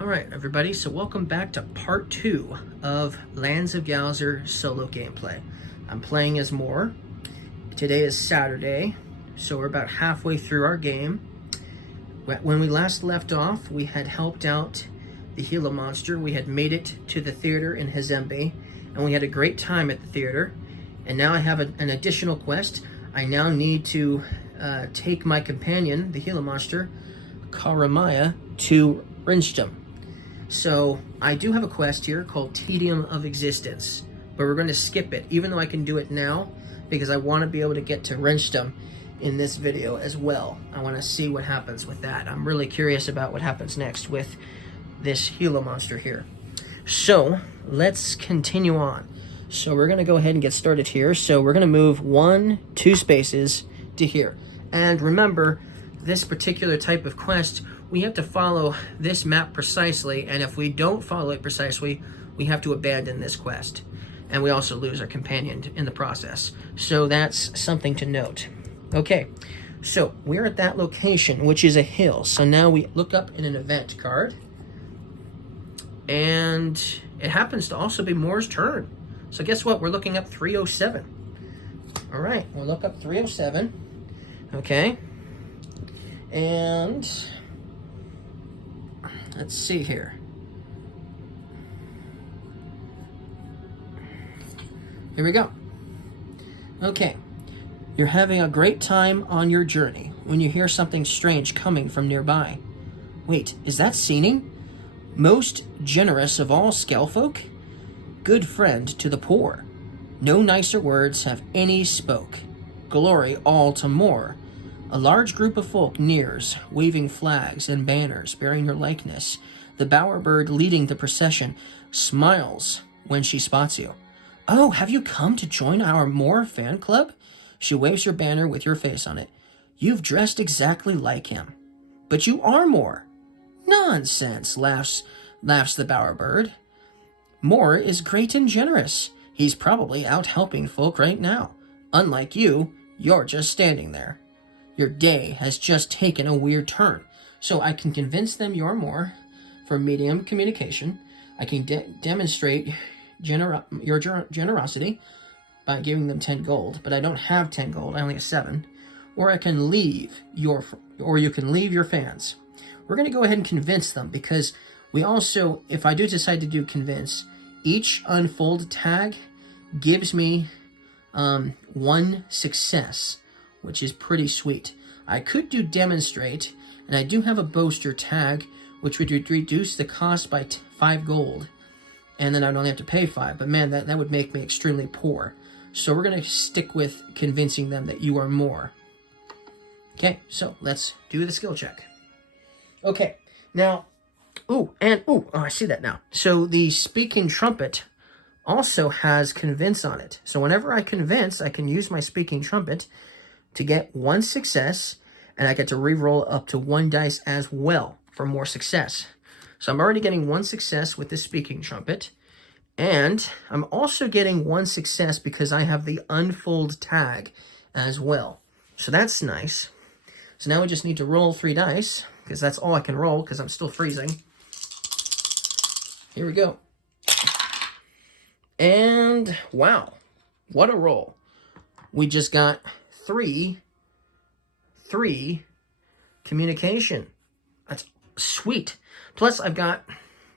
Alright everybody, so welcome back to part 2 of Lands of Galzyr solo gameplay. I'm playing as Moore. Today is Saturday, so we're about halfway through our game. When we last left off, we had helped out the Gila monster. We had made it to the theater in Hazembe, and we had a great time at the theater. And now I have an additional quest. I now need to take my companion, the Gila monster, Karamaya, to Rinstum. So I do have a quest here called Tedium of Existence, but we're going to skip it, even though I can do it now, because I want to be able to get to Rinstum in this video as well. I want to see what happens with that. I'm really curious about what happens next with this Gila monster here. So let's continue on. So we're going to go ahead and get started here. So we're going to move 2 spaces to here. And remember, this particular type of quest, we have to follow this map precisely, and if we don't follow it precisely, we have to abandon this quest. And we also lose our companion in the process. So that's something to note. Okay, so we're at that location, which is a hill. So now we look up in an event card, and it happens to also be Moore's turn. So guess what? We're looking up 307. All right, we'll look up 307. Okay. And let's see here. Here we go. Okay. You're having a great time on your journey when you hear something strange coming from nearby. Wait, is that Seaning? Most generous of all Skellfolk? Good friend to the poor. No nicer words have any spoke. Glory all to more. A large group of folk nears, waving flags and banners bearing your likeness. The bowerbird leading the procession smiles when she spots you. Oh, have you come to join our Moore fan club? She waves your banner with your face on it. You've dressed exactly like him. But you are Moore. Nonsense, laughs the bowerbird. Moore is great and generous. He's probably out helping folk right now. Unlike you, you're just standing there. Your day has just taken a weird turn. So I can convince them you're Moore for medium communication. I can demonstrate your generosity by giving them 10 gold, but I don't have 10 gold. I only have 7. Or you can leave your fans. We're going to go ahead and convince them, because we also, if I do decide to do convince, each unfold tag gives me 1 success, which is pretty sweet. I could do demonstrate, and I do have a boaster tag, which would reduce the cost by 5 gold, and then I'd only have to pay 5, but man, that would make me extremely poor. So we're going to stick with convincing them that you are Moore. Okay, so let's do the skill check. Okay, now, I see that now. So the speaking trumpet also has convince on it. So whenever I convince, I can use my speaking trumpet to get 1 success, and I get to re-roll up to 1 dice as well for more success. So I'm already getting 1 success with the speaking trumpet, and I'm also getting 1 success because I have the unfold tag as well. So that's nice. So now we just need to roll 3 dice, because that's all I can roll, because I'm still freezing. Here we go. And wow, what a roll. We just got 3 communication. That's sweet. Plus I've got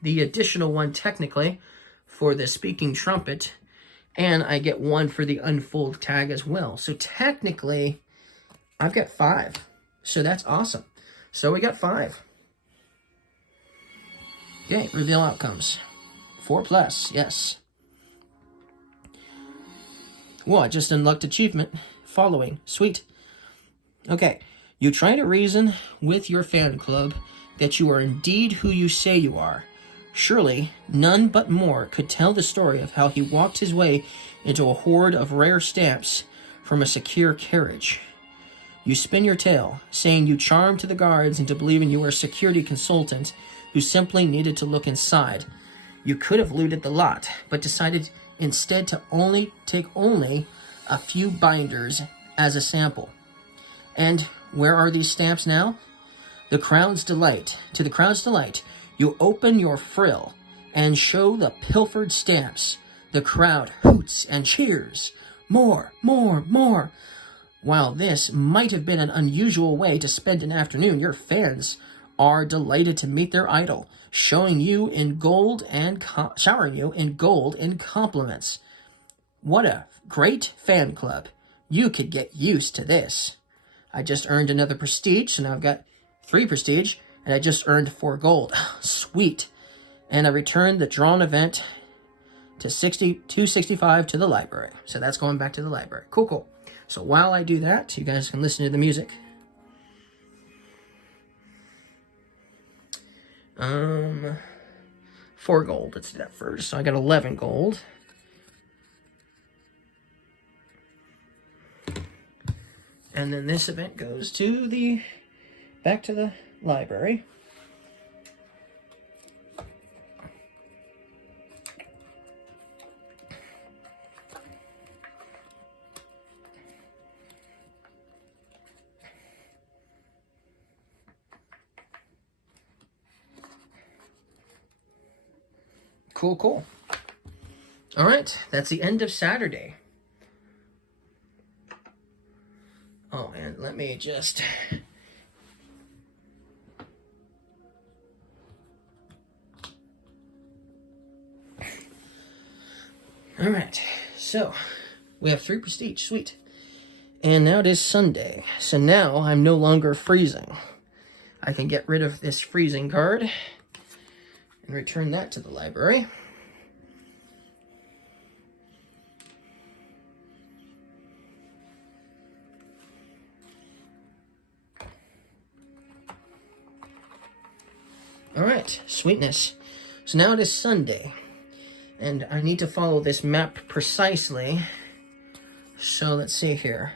the additional 1 technically for the speaking trumpet, and I get 1 for the unfold tag as well. So technically I've got 5. So that's awesome. So we got 5. Okay, reveal outcomes. 4+, yes. Whoa, I just unlocked achievement. Following. Sweet. Okay. You try to reason with your fan club that you are indeed who you say you are. Surely, none but Moore could tell the story of how he walked his way into a hoard of rare stamps from a secure carriage. You spin your tale, saying you charmed the guards into believing you were a security consultant who simply needed to look inside. You could have looted the lot, but decided instead to take only a few binders as a sample. And where are these stamps now? To the crowd's delight, You open your frill and show the pilfered stamps. The crowd hoots and cheers. More, more, more. While this might have been an unusual way to spend an afternoon, your fans are delighted to meet their idol, showering you in gold and compliments. What a great fan club. You could get used to this. I just earned another prestige, so now I've got 3 prestige, and I just earned 4 gold. Sweet. And I returned the drawn event to 265 to the library. So that's going back to the library. Cool, cool. So while I do that, you guys can listen to the music. 4 gold. Let's do that first. So I got 11 gold. And then this event goes to back to the library. Cool, cool. All right, that's the end of Saturday. Oh, and let me just... All right, so we have 3 prestige, sweet. And now it is Sunday, so now I'm no longer freezing. I can get rid of this freezing card and return that to the library. All right, sweetness. So now it is Sunday, and I need to follow this map precisely. So let's see here.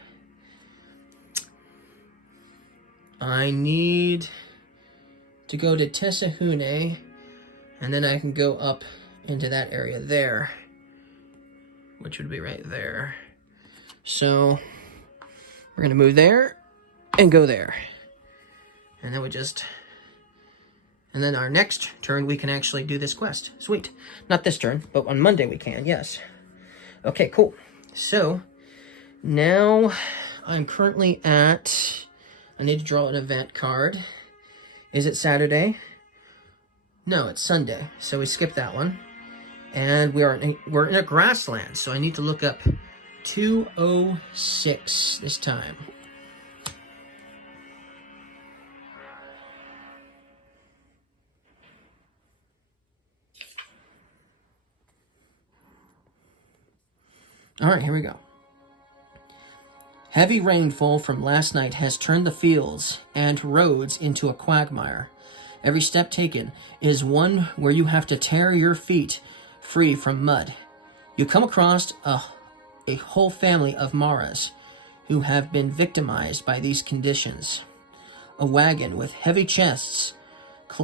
I need to go to Tesahune, and then I can go up into that area there, which would be right there. So we're going to move there and go there. And then and then our next turn, we can actually do this quest. Sweet. Not this turn, but on Monday we can, yes. Okay, cool. So now I'm currently at... I need to draw an event card. Is it Saturday? No, it's Sunday. So we skip that one. And we're in a grassland. So I need to look up 206 this time. All right, here we go. Heavy rainfall from last night has turned the fields and roads into a quagmire. Every step taken is one where you have to tear your feet free from mud. You come across a whole family of Maras who have been victimized by these conditions. A wagon with heavy chests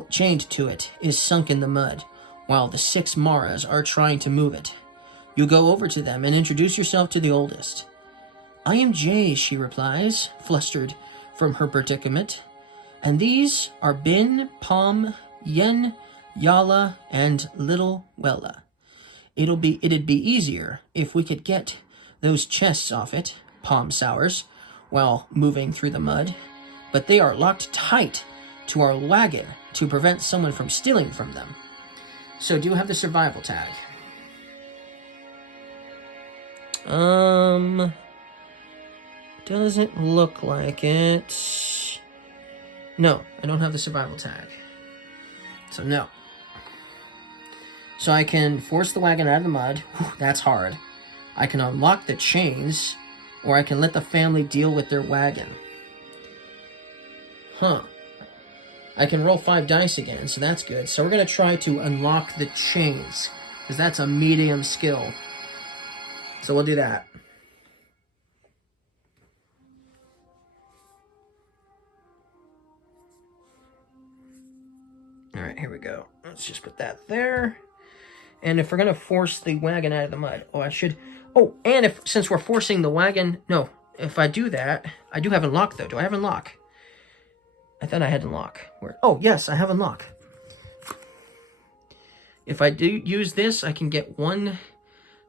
chained to it is sunk in the mud, while the 6 Maras are trying to move it. You go over to them and introduce yourself to the oldest. I am Jay, she replies, flustered from her predicament. And these are Bin, Pom, Yen, Yala, and Little Wella. It'd be easier if we could get those chests off it, Pom sours, while moving through the mud. But they are locked tight to our wagon to prevent someone from stealing from them. So do you have the survival tag? Doesn't look like it. No, I don't have the survival tag. So no. So I can force the wagon out of the mud. Whew, that's hard. I can unlock the chains, or I can let the family deal with their wagon. Huh. I can roll 5 dice again, so that's good. So we're going to try to unlock the chains, because that's a medium skill. So we'll do that. All right, here we go. Let's just put that there. And if we're going to force the wagon out of the mud, and since we're forcing the wagon, no, if I do that, I do have unlock though. Do I have unlock? I thought I had unlock. Oh, yes, I have unlock. If I do use this, I can get 1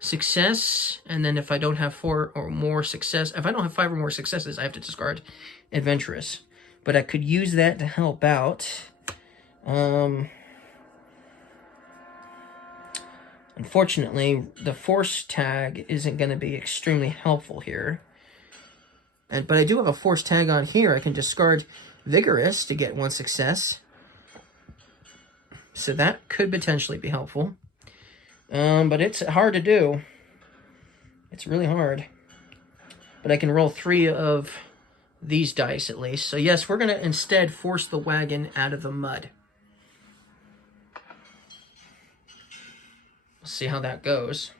success, and then if I don't have 4 or more success, if I don't have 5 or more successes, I have to discard Adventurous. But I could use that to help out. Unfortunately, the force tag isn't going to be extremely helpful here. But I do have a force tag on here. I can discard Vigorous to get 1 success. So that could potentially be helpful. But it's hard to do. It's really hard. But I can roll 3 of these dice at least. So yes, we're going to instead force the wagon out of the mud. We'll see how that goes.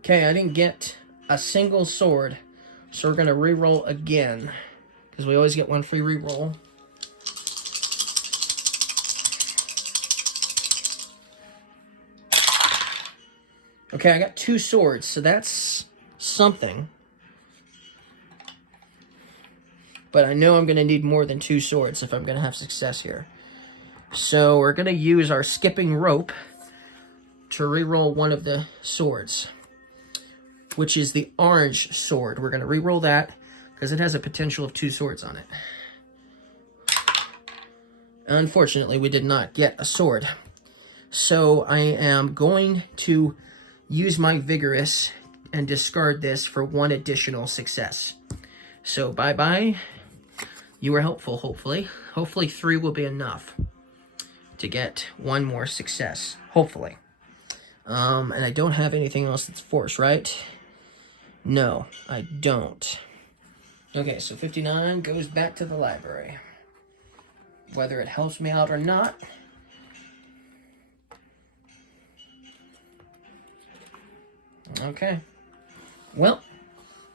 Okay, I didn't get a single sword, so we're going to re-roll again, because we always get 1 free re-roll. Okay, I got 2 swords, so that's something. But I know I'm going to need more than 2 swords if I'm going to have success here. So we're going to use our skipping rope to re-roll 1 of the swords, which is the orange sword. We're going to re-roll that because it has a potential of 2 swords on it. Unfortunately, we did not get a sword. So I am going to use my Vigorous and discard this for 1 additional success. So bye-bye. You were helpful, hopefully. Hopefully 3 will be enough to get 1 more success. Hopefully. And I don't have anything else that's force, right? No, I don't. Okay, so 59 goes back to the library. Whether it helps me out or not. Okay. Well,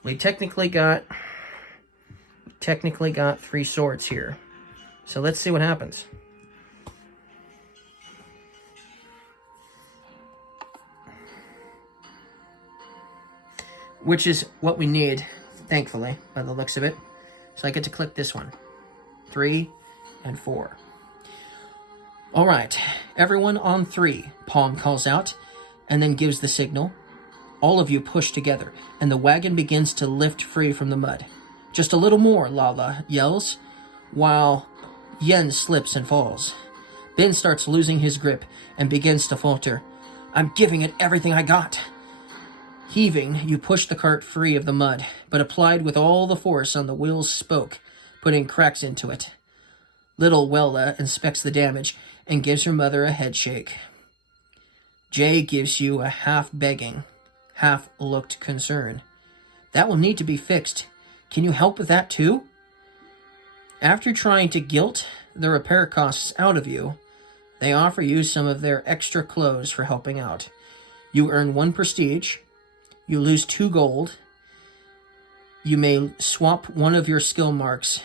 we technically got 3 swords here. So let's see what happens. Which is what we need, thankfully, by the looks of it. So I get to click this one. 3 and 4. All right, everyone on 3, Palm calls out, and then gives the signal. All of you push together, and the wagon begins to lift free from the mud. Just a little more, Lala yells, while Yen slips and falls. Ben starts losing his grip and begins to falter. I'm giving it everything I got. Heaving, you push the cart free of the mud, but applied with all the force on the wheel's spoke, putting cracks into it. Little Wella inspects the damage and gives her mother a head shake. Jay gives you a half-begging, half-looked concern. That will need to be fixed. Can you help with that too? After trying to guilt the repair costs out of you, they offer you some of their extra clothes for helping out. You earn 1 prestige. You lose 2 gold. You may swap 1 of your skill marks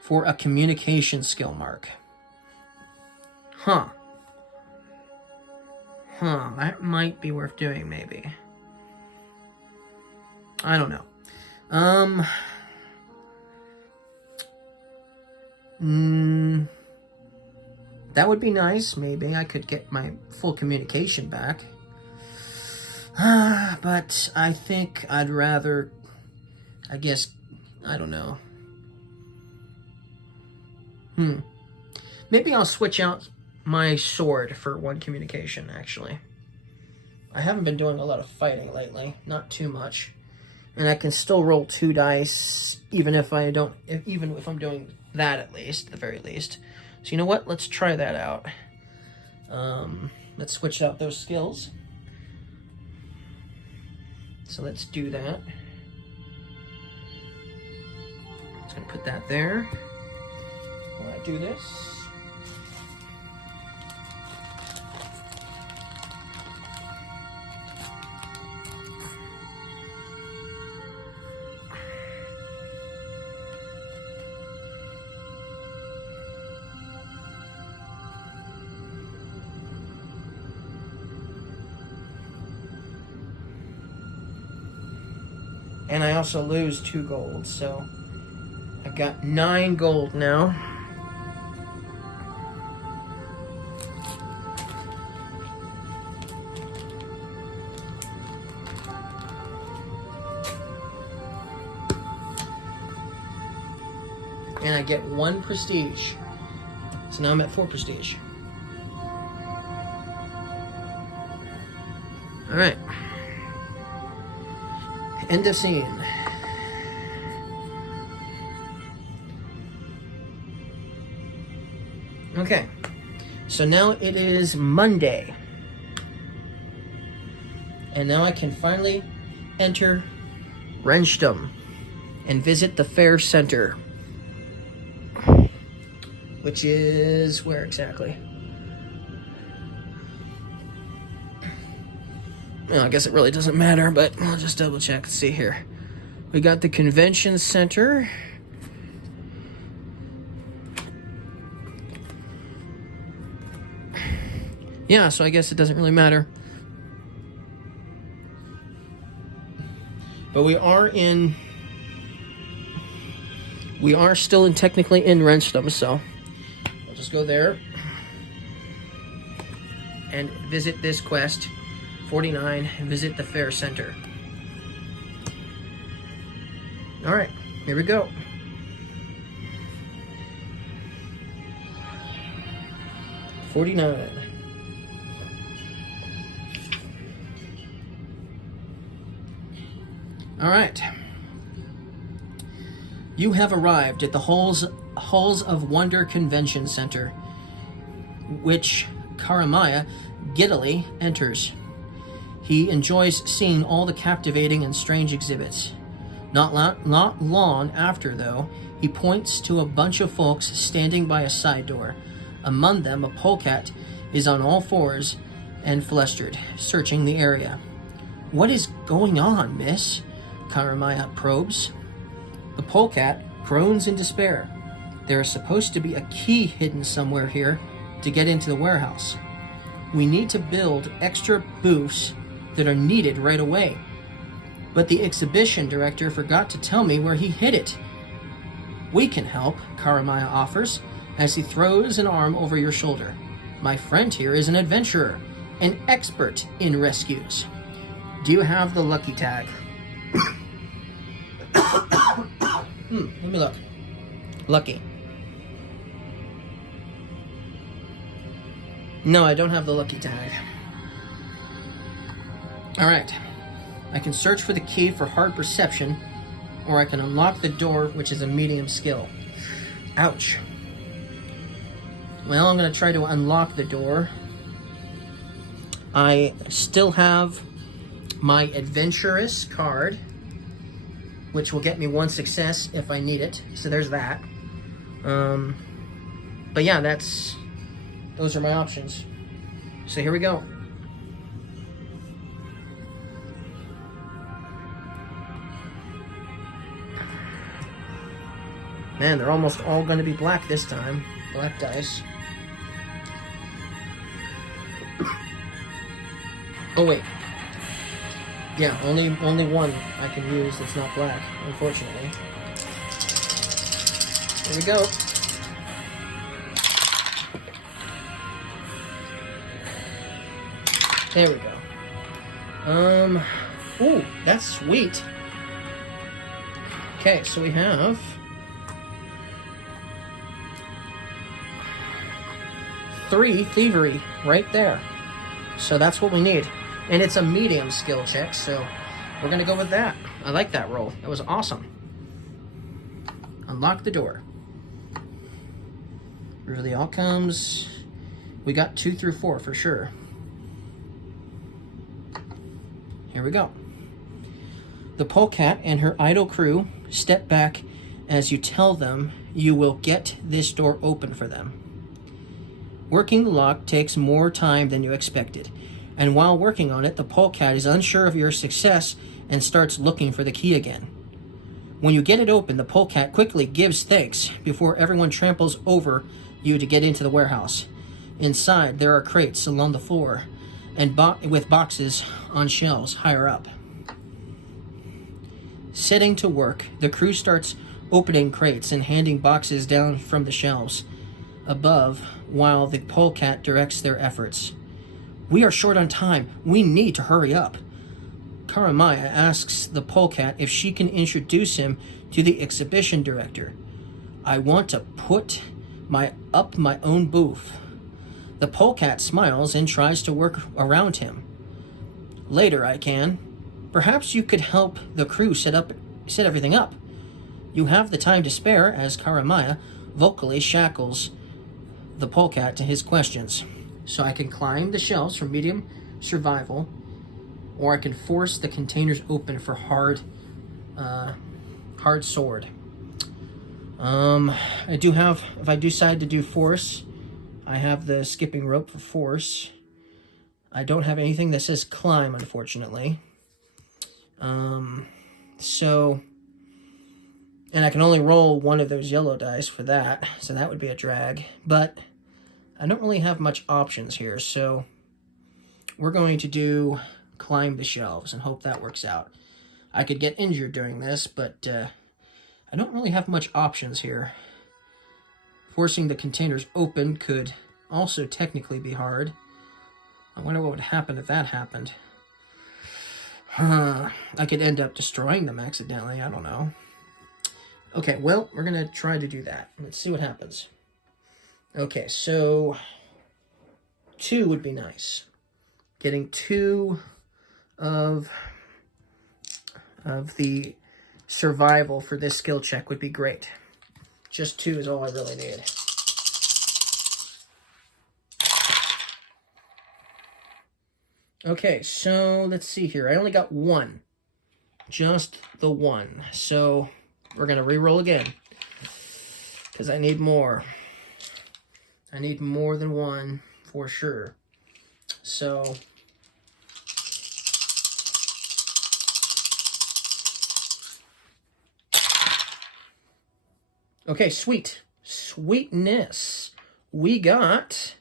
for a communication skill mark. That might be worth doing, maybe. I don't know. That would be nice. Maybe I could get my full communication back. But I think I'd rather, I guess, I don't know. Maybe I'll switch out my sword for 1 communication, actually. I haven't been doing a lot of fighting lately. Not too much. And I can still roll 2 dice, even if I'm doing that at least, at the very least. So you know what? Let's try that out. Let's switch out those skills. So let's do that. Just gonna put that there. When I do this. And I also lose 2 gold, so I've got 9 gold now. And I get 1 prestige. So now I'm at 4 prestige. Alright. End of scene. Okay. So now it is Monday. And now I can finally enter Wrenchdom and visit the fair center. Which is where exactly? Well, I guess it really doesn't matter, but I'll just double check. Let's see here. We got the convention center. Yeah, so I guess it doesn't really matter. But we are still technically in Wrenchdom, so I'll just go there and visit this quest. 49, visit the fair center. Alright, here we go. $49. Alright. You have arrived at the Halls of Wonder Convention Center, which Karamaya giddily enters. He enjoys seeing all the captivating and strange exhibits. Not long after, though, he points to a bunch of folks standing by a side door. Among them, a polecat is on all fours and flustered, searching the area. "What is going on, miss?" Karamaya probes. The polecat groans in despair. There is supposed to be a key hidden somewhere here to get into the warehouse. We need to build extra booths that are needed right away. But the exhibition director forgot to tell me where he hid it. "We can help," Karamaya offers, as he throws an arm over your shoulder. "My friend here is an adventurer, an expert in rescues. Do you have the lucky tag?" Let me look. Lucky. No, I don't have the lucky tag. Alright. I can search for the key for hard perception, or I can unlock the door, which is a medium skill. Ouch. Well, I'm going to try to unlock the door. I still have my adventurous card, which will get me 1 success if I need it. So there's that. But yeah, those are my options. So here we go. Man, they're almost all going to be black this time. Black dice. Oh wait. Yeah, only one I can use that's not black, unfortunately. Here we go. There we go. Ooh, that's sweet. Okay, so we have 3 thievery right there. So that's what we need. And it's a medium skill check, so we're going to go with that. I like that roll. That was awesome. Unlock the door. Reveal the outcomes. We got 2 through 4 for sure. Here we go. The polecat and her idle crew step back as you tell them you will get this door open for them. Working the lock takes more time than you expected, and while working on it, the polecat is unsure of your success and starts looking for the key again. When you get it open, the polecat quickly gives thanks before everyone tramples over you to get into the warehouse. Inside, there are crates along the floor and with boxes on shelves higher up. Setting to work, the crew starts opening crates and handing boxes down from the shelves above while the polecat directs their efforts. "We are short on time. We need to hurry up." Karamaya asks the polecat if she can introduce him to the exhibition director. "I want to put my own booth." The polecat smiles and tries to work around him. "Later I can. Perhaps you could help the crew set everything up." "You have the time to spare," as Karamaya vocally shackles the polecat to his questions. "So I can climb the shelves for medium survival, or I can force the containers open for hard sword." I do have, if I decide to do force, I have the skipping rope for force. I don't have anything that says climb, unfortunately. And I can only roll one of those yellow dice for that, so that would be a drag. But I don't really have much options here, so we're going to do climb the shelves and hope that works out. I could get injured during this, but I don't really have much options here. Forcing the containers open could also technically be hard. I wonder what would happen if that happened. I could end up destroying them accidentally, I don't know. Okay, well, we're going to try to do that. Let's see what happens. Okay, so 2 would be nice. Getting 2 of the survival for this skill check would be great. Just 2 is all I really need. Okay, so let's see here. I only got 1. Just the 1. So we're going to re-roll again, because I need more. I need more than 1 for sure. So okay, sweetness. We got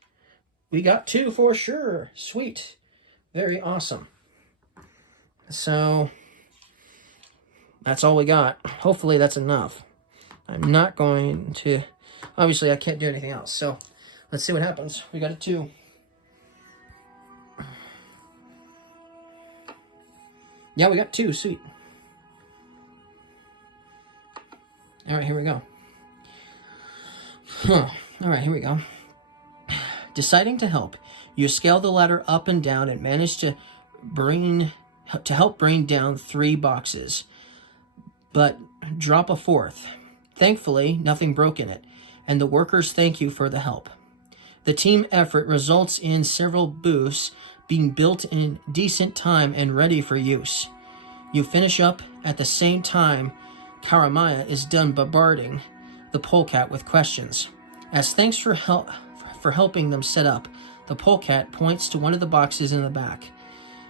2 for sure. Sweet. Very awesome. So that's all we got. Hopefully that's enough. I'm not going to, obviously I can't do anything else. So let's see what happens. We got a 2. Yeah, we got 2. Sweet. All right, here we go. All right, here we go. Deciding to help, you scale the ladder up and down and manage to help bring down 3 boxes, but drop a 4th. Thankfully, nothing broke in it, and the workers thank you for the help. The team effort results in several booths being built in decent time and ready for use. You finish up at the same time Karamaya is done bombarding the polecat with questions. As thanks for helping them set up, the polecat points to one of the boxes in the back.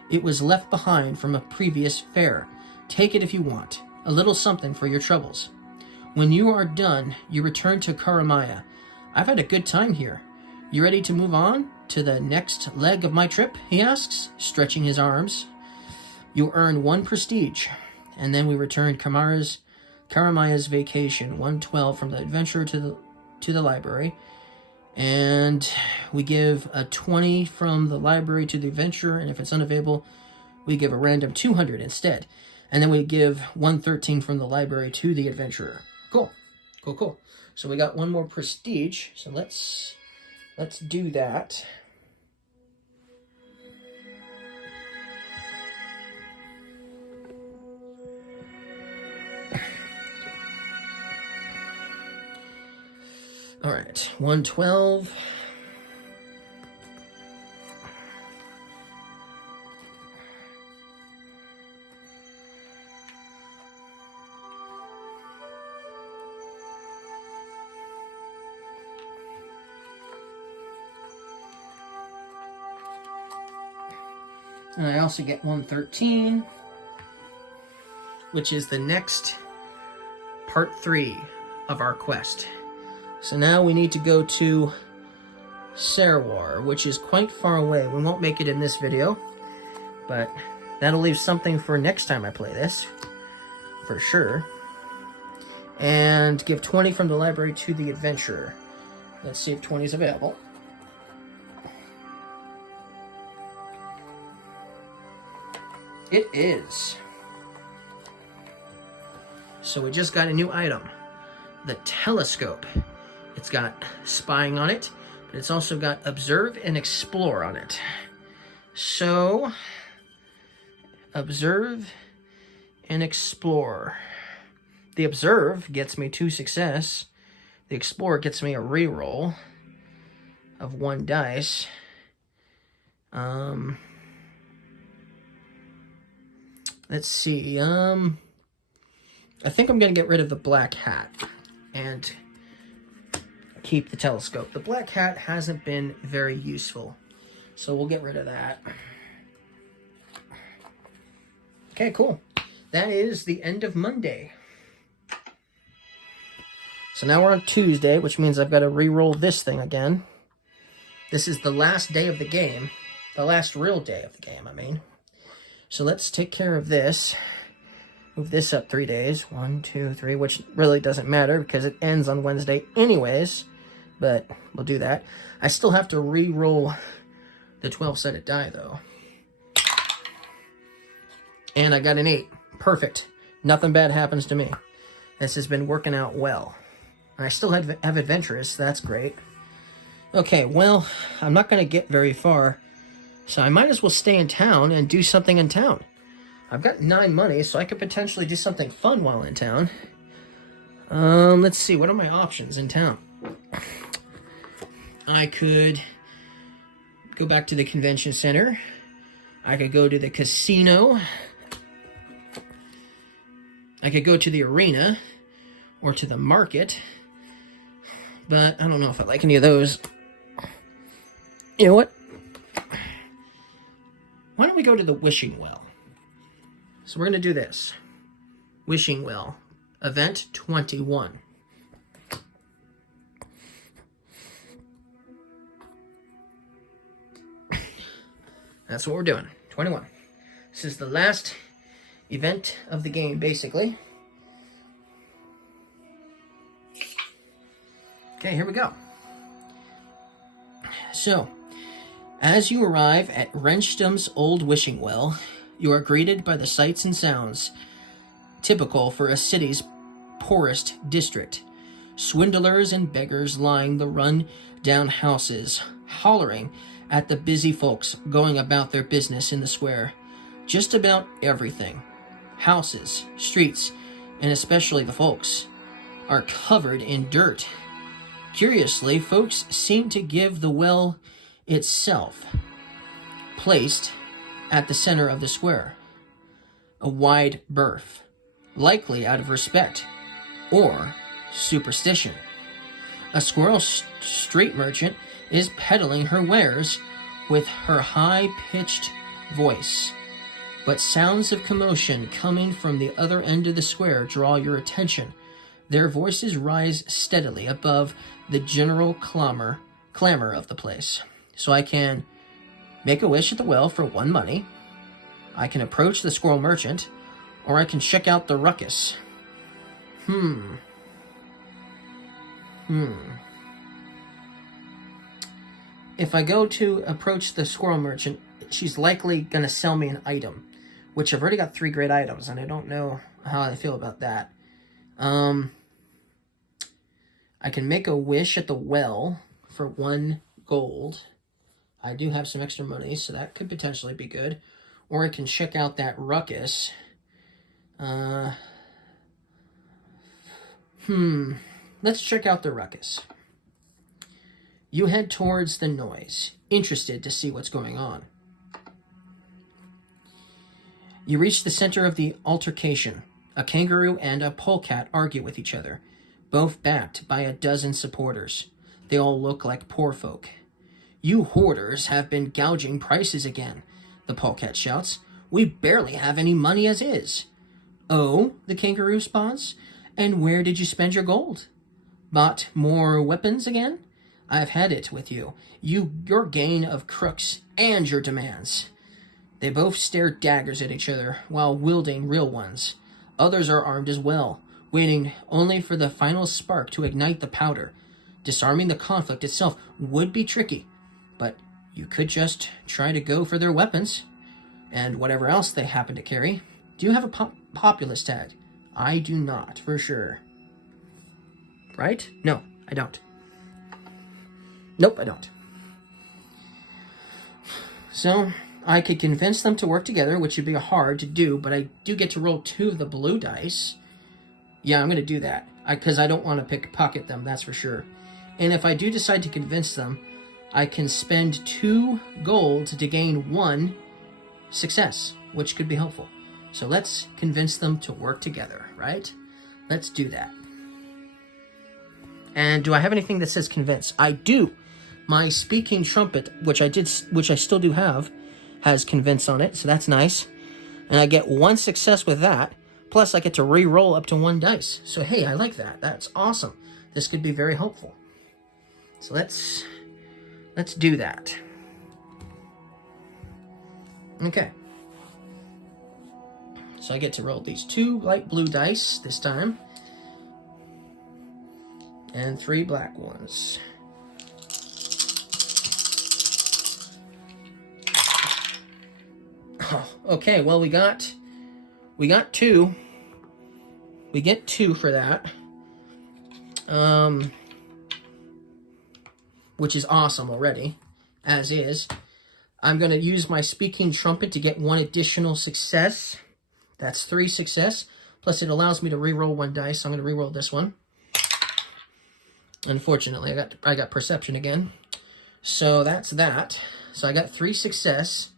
"It was left behind from a previous fair. Take it if you want. A little something for your troubles." When you are done, you return to Karamaya. "I've had a good time here. You ready to move on to the next leg of my trip?" he asks, stretching his arms. You earn 1 prestige, and then we return Karamaya's vacation, 112 from the adventurer to the library. And we give a 20 from the library to the adventurer, and if it's unavailable, we give a random 200 instead. And then we give 113 from the library to the adventurer. Cool. So we got 1 more prestige, so let's do that. All right, 112. And I also get 113, which is the next part 3 of our quest. So now we need to go to Sarawar, which is quite far away. We won't make it in this video, but that'll leave something for next time I play this. for sure. And give 20 from the library to the adventurer. Let's see if 20 is available. It is. So we just got a new item. The telescope. It's got spying on it, but it's also got observe and explore on it. So, observe and explore. The observe gets me 2 success. The explore gets me a reroll of 1 dice. Let's see. I think I'm going to get rid of the black hat and keep the telescope. The black hat hasn't been very useful, so we'll get rid of that. Okay, cool. That is the end of Monday. So now we're on Tuesday, which means I've got to re-roll this thing again. This is the last day of the game. The last real day of the game, I mean. So let's take care of this. Move this up 3 days. 1, 2, 3, which really doesn't matter because it ends on Wednesday anyways. But we'll do that. I still have to re-roll the 12-sided die, though. And I got an 8. Perfect. Nothing bad happens to me. This has been working out well. And I still have adventurous. That's great. Okay, well, I'm not going to get very far. So I might as well stay in town and do something in town. I've got 9 money, so I could potentially do something fun while in town. Let's see. What are my options in town? I could go back to the convention center. I could go to the casino. I could go to the arena or to the market. But I don't know if I like any of those. You know what? Why don't we go to the wishing well? So we're going to do this. Wishing well. Event 21. That's what we're doing. 21. This is the last event of the game, basically. Okay, here we go. So, as you arrive at Wrenchdom's old wishing well, you are greeted by the sights and sounds typical for a city's poorest district. Swindlers and beggars lying the run-down houses, hollering at the busy folks going about their business in the square. Just about everything, houses, streets, and especially the folks, are covered in dirt. Curiously, folks seem to give the well itself, placed at the center of the square, a wide berth, likely out of respect or superstition. A squirrel street merchant is peddling her wares with her high-pitched voice, but sounds of commotion coming from the other end of the square draw your attention. Their voices rise steadily above the general clamor of the place. So I can make a wish at the well for 1 money, I can approach the squirrel merchant, or I can check out the ruckus. If I go to approach the squirrel merchant, she's likely going to sell me an item, which I've already got 3 great items, and I don't know how I feel about that. I can make a wish at the well for 1 gold. I do have some extra money, so that could potentially be good. Or I can check out that ruckus. Let's check out the ruckus. You head towards the noise, interested to see what's going on. You reach the center of the altercation. A kangaroo and a polecat argue with each other, both backed by a dozen supporters. They all look like poor folk. "You hoarders have been gouging prices again," the polecat shouts. "We barely have any money as is." "Oh," the kangaroo responds, "and where did you spend your gold? Bought more weapons again? I've had it with you. Your gain of crooks and your demands." They both stare daggers at each other while wielding real ones. Others are armed as well, waiting only for the final spark to ignite the powder. Disarming the conflict itself would be tricky, but you could just try to go for their weapons and whatever else they happen to carry. Do you have a populace tag? I do not, for sure. Right? No, I don't. Nope, I don't. So, I could convince them to work together, which would be hard to do, but I do get to roll 2 of the blue dice. Yeah, I'm going to do that, because I don't want to pickpocket them, that's for sure. And if I do decide to convince them, I can spend 2 gold to gain 1 success, which could be helpful. So let's convince them to work together, right? Let's do that. And do I have anything that says convince? I do. My speaking trumpet, which I still do have, has convince on it, so that's nice. And I get 1 success with that, plus I get to re-roll up to 1 dice. So hey, I like that. That's awesome. This could be very helpful. So let's do that. Okay. So I get to roll these 2 light blue dice this time. And 3 black ones. Oh, okay, well we got 2. We get 2 for that. Which is awesome already, as is. I'm going to use my speaking trumpet to get 1 additional success. That's 3 success. Plus it allows me to re-roll 1 dice, so I'm going to re-roll this one. Unfortunately, I got perception again. So that's that. So I got 3 success.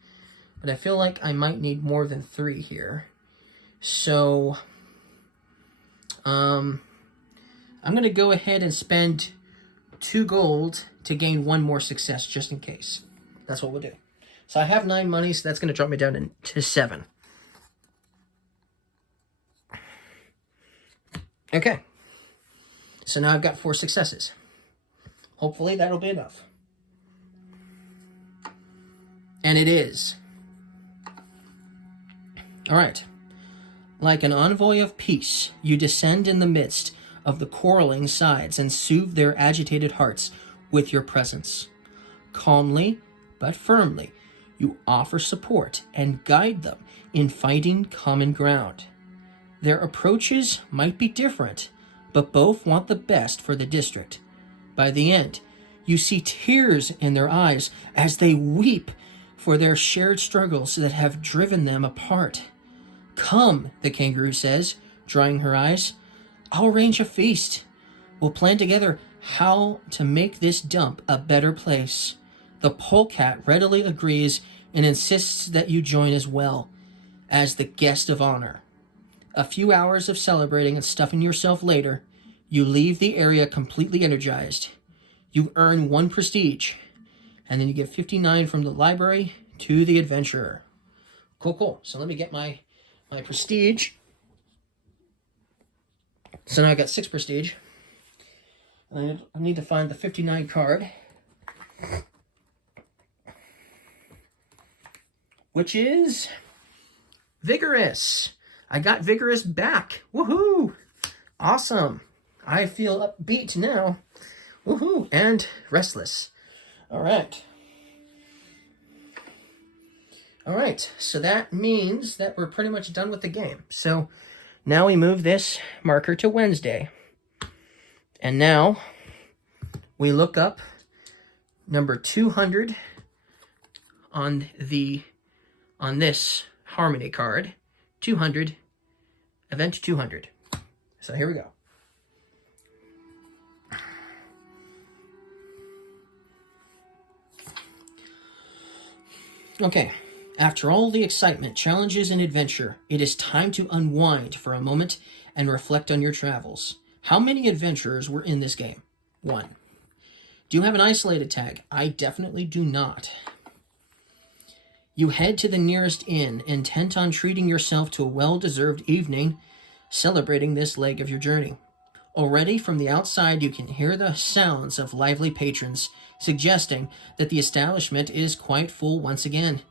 But I feel like I might need more than 3 here. So, I'm going to go ahead and spend 2 gold to gain 1 more success, just in case. That's what we'll do. So I have 9 money, so that's going to drop me down to 7. Okay. So now I've got 4 successes. Hopefully that'll be enough. And it is. All right. Like an envoy of peace, you descend in the midst of the quarreling sides and soothe their agitated hearts with your presence. Calmly but firmly, you offer support and guide them in finding common ground. Their approaches might be different, but both want the best for the district. By the end, you see tears in their eyes as they weep for their shared struggles that have driven them apart. Come, the kangaroo says, drying her eyes. I'll arrange a feast. We'll plan together how to make this dump a better place. The polecat readily agrees and insists that you join as well, as the guest of honor. A few hours of celebrating and stuffing yourself later, you leave the area completely energized. You earn 1 prestige, and then you get 59 from the library to the adventurer. Cool. So let me get my prestige. So now I got 6 prestige. I need to find the 59 card, which is Vigorous. I got Vigorous back. Woohoo! Awesome. I feel upbeat now. Woohoo! And Restless. All right. All right, so that means that we're pretty much done with the game. So now we move this marker to Wednesday. And now we look up number 200 on this Harmony card. 200, event 200. So here we go. Okay. After all the excitement, challenges, and adventure, it is time to unwind for a moment and reflect on your travels. How many adventurers were in this game? 1. Do you have an isolated tag? I definitely do not. You head to the nearest inn, intent on treating yourself to a well-deserved evening, celebrating this leg of your journey. Already from the outside, you can hear the sounds of lively patrons, suggesting that the establishment is quite full once again.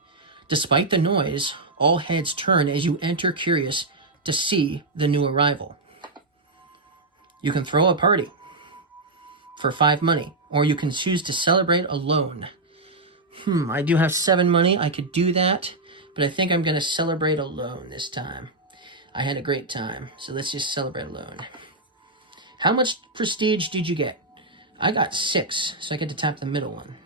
Despite the noise, all heads turn as you enter, curious to see the new arrival. You can throw a party for 5 money, or you can choose to celebrate alone. I do have 7 money. I could do that, but I think I'm going to celebrate alone this time. I had a great time, so let's just celebrate alone. How much prestige did you get? I got 6, so I get to tap the middle one.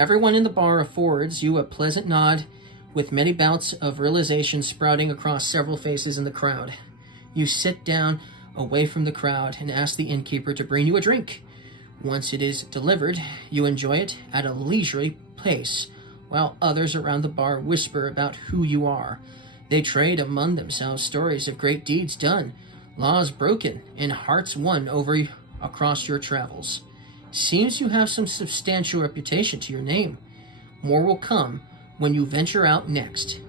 Everyone in the bar affords you a pleasant nod, with many bouts of realization sprouting across several faces in the crowd. You sit down away from the crowd and ask the innkeeper to bring you a drink. Once it is delivered, you enjoy it at a leisurely pace, while others around the bar whisper about who you are. They trade among themselves stories of great deeds done, laws broken, and hearts won over across your travels. Seems you have some substantial reputation to your name. More will come when you venture out next.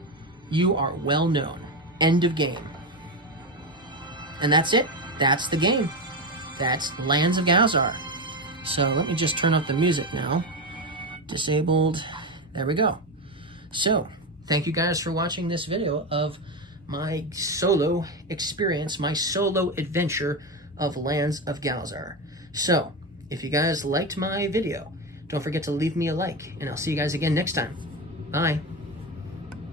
You are well known. End of game. And that's it. That's the game. That's Lands of Galzyr. So let me just turn off the music now. Disabled. There we go. So thank you guys for watching this video of my solo experience, my solo adventure of Lands of Galzyr. So if you guys liked my video, don't forget to leave me a like, and I'll see you guys again next time. Bye.